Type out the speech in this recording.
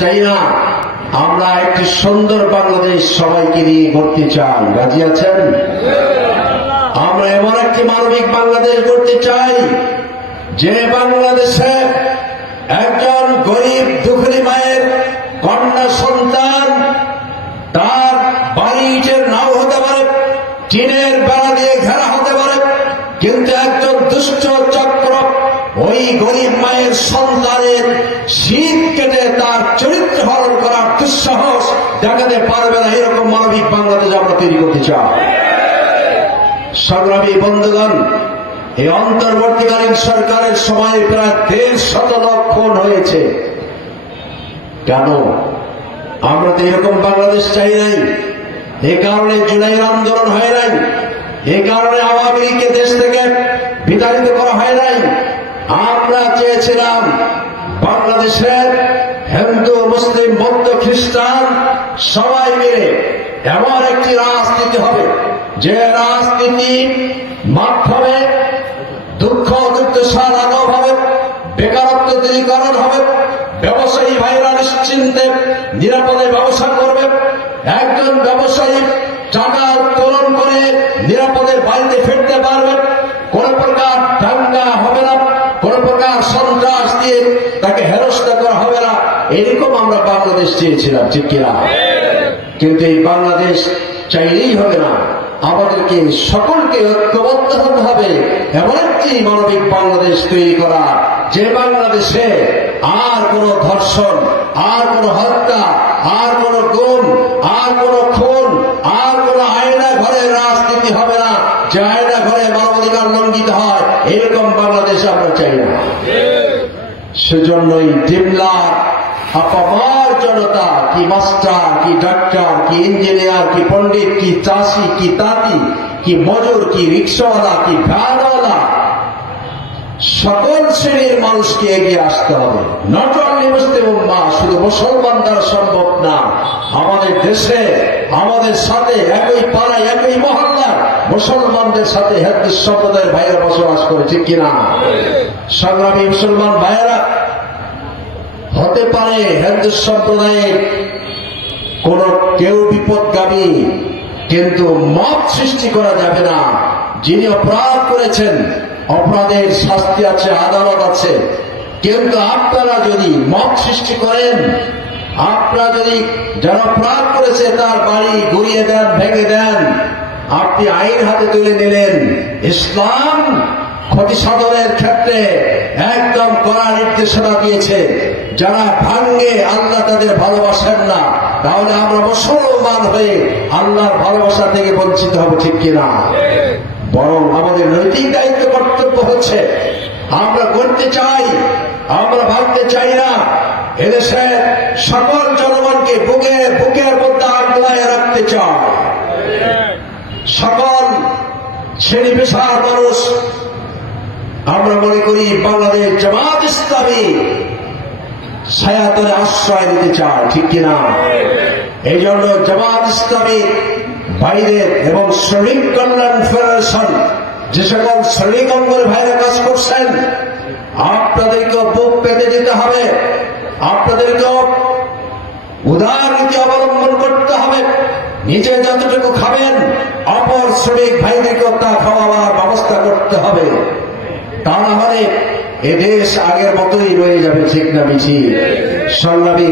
চাই না, আমরা একটি সুন্দর বাংলাদেশ সবাইকে নিয়ে গড়তে চাই। রাজি আছেন? আমরা এমন একটি মানবিক বাংলাদেশ গড়তে চাই যে বাংলাদেশে একজন গরিব দুঃখী মায়ের কন্যা সন্তান, তার বাড়ি ইটের নাও হতে পারে, টিনের বেড়া দিয়ে ঘেরা হতে পারে, কিন্তু একজন দুষ্ট চক্র ওই গরিব মায়ের সন্তানের শীত কেটে তার চরিত্র হরণ করার দুঃসাহস দেখাতে পারবে না। এরকম মানবিক বাংলাদেশ আমরা তৈরি করতে চাই। সংগ্রামী বন্ধুগণ, এই অন্তর্বর্তীকালীন সরকারের সময় প্রায় 150 লক্ষ খুন হয়েছে। কেন? আমরা তো এরকম বাংলাদেশ চাই নাই। এই কারণে জুলাইয়ের আন্দোলন হয় নাই, এই কারণে আওয়ামী লীগকে দেশ থেকে বিতাড়িত করা হয় নাই। আমরা চেয়েছিলাম বাংলাদেশের হিন্দু, মুসলিম, বৌদ্ধ, খ্রিস্টান সবাই মিলে এমন একটি রাজনীতি হবে যে রাজনীতি মাধ্যমে দুঃখ দুর্দশা লাঘব হবে, বেকারত্ব দূরীকরণ হবে, ব্যবসায়ী ভাইরা নিশ্চিন্তে নিরাপদে ব্যবসা করবে, একজন ব্যবসায়ী টাকা উত্তোলন করে নিরাপদে বাড়িতে ফিরতে পারবে, কোন প্রকার দাঙ্গা হবে না, কোন প্রকার সন্ত্রাস দিয়ে তাকে হেনস্থা করা হবে না। এরকম আমরা বাংলাদেশ চেয়েছিলাম, ঠিক কিনা? কিন্তু এই বাংলাদেশ চাইলেই হবে না, আমাদেরকে সকলকে ঐক্যবদ্ধ হতে হবে এমন একটি মানবিক বাংলাদেশ তৈরি করা যে বাংলাদেশে আর কোন ধর্ষণ, আর কোন হত্যা, আর কোন গুম, আর কোন খুন, আর কোন আয়না ঘরে রাজনীতি হবে না, যে আয়না ঘরে মানবাধিকার লঙ্ঘিত হয়, এরকম বাংলাদেশ আমরা চাই না। সেজন্যই ডিমলার আপামার জনতা, কি মাস্টার, কি ডাক্তার, কি ইঞ্জিনিয়ার, কি পণ্ডিত, কি চাষি, কি তাঁতি, কি মজুর, কি রিক্সাওয়ালা, কি ভ্যানওয়ালা, সকল শ্রেণীর মানুষকে এগিয়ে আসতে হবে। নট অনলি মুসলিম উম্মাহ, শুধু মুসলমান দ্বারা সম্ভব না। আমাদের দেশে আমাদের সাথে একই পাড়ায়, একই মহল্লায় মুসলমানদের সাথে হিন্দু সম্প্রদায়ের ভাইয়েরা বসবাস করে, ঠিক কিনা? সংগ্রামী মুসলমান ভাইয়েরা, হতে পারে হিন্দু সম্প্রদায়ের কোন কেউ বিপদগামী, কিন্তু মত সৃষ্টি করা যাবে না। যিনি অপরাধ করেছেন, অপরাধের শাস্তি আছে, আদালত আছে, কিন্তু আপনারা যদি মত সৃষ্টি করেন, আপনারা যদি যারা অপরাধ করেছে তার বাড়ি গুড়িয়ে দেন, ভেঙে দেন, আপনি আইন হাতে তুলে নিলেন। ইসলাম ক্ষতি সাধনের ক্ষেত্রে একদম কড়া নির্দেশনা দিয়েছে। যারা ভাঙ্গে আল্লাহ তাদের ভালোবাসেন না, তাহলে আমরা মুসলমান হয়ে আল্লাহর ভালোবাসা থেকে বঞ্চিত হব, ঠিক কিনা? বরং আমাদের নৈতিক দায়িত্ব, কর্তব্য হচ্ছে আমরা করতে চাই, আমরা ভাবতে চাই না। এদেশের সকল জনগণকে বুকের মধ্যে আগলায় রাখতে চাই। সকল শ্রেণী পেশার মানুষ, আমরা মনে করি বাংলাদেশ জামাত ইসলামী ছায়াতলে আশ্রয় দিতে চায়, ঠিক কিনা? এই জন্য জামাত ইসলামী বাইরের এবং শ্রমিক কল্যাণ ফেডারেশন যে সকল শ্রমিক অঙ্গের ভাইরা কাজ করছেন, আপনাদেরকেও বুক পেতে দিতে হবে, আপনাদেরকেও উদার নীতি অবলম্বন করতে হবে। নিজে যতটুকু খাবেন, অপর শ্রমিক ভাইদেরকেও তা খাওয়াবার ব্যবস্থা করতে হবে। তা না হলে এদেশ আগের মতোই রয়ে যাবে, ঠিক না? বেশি সংগ্রামী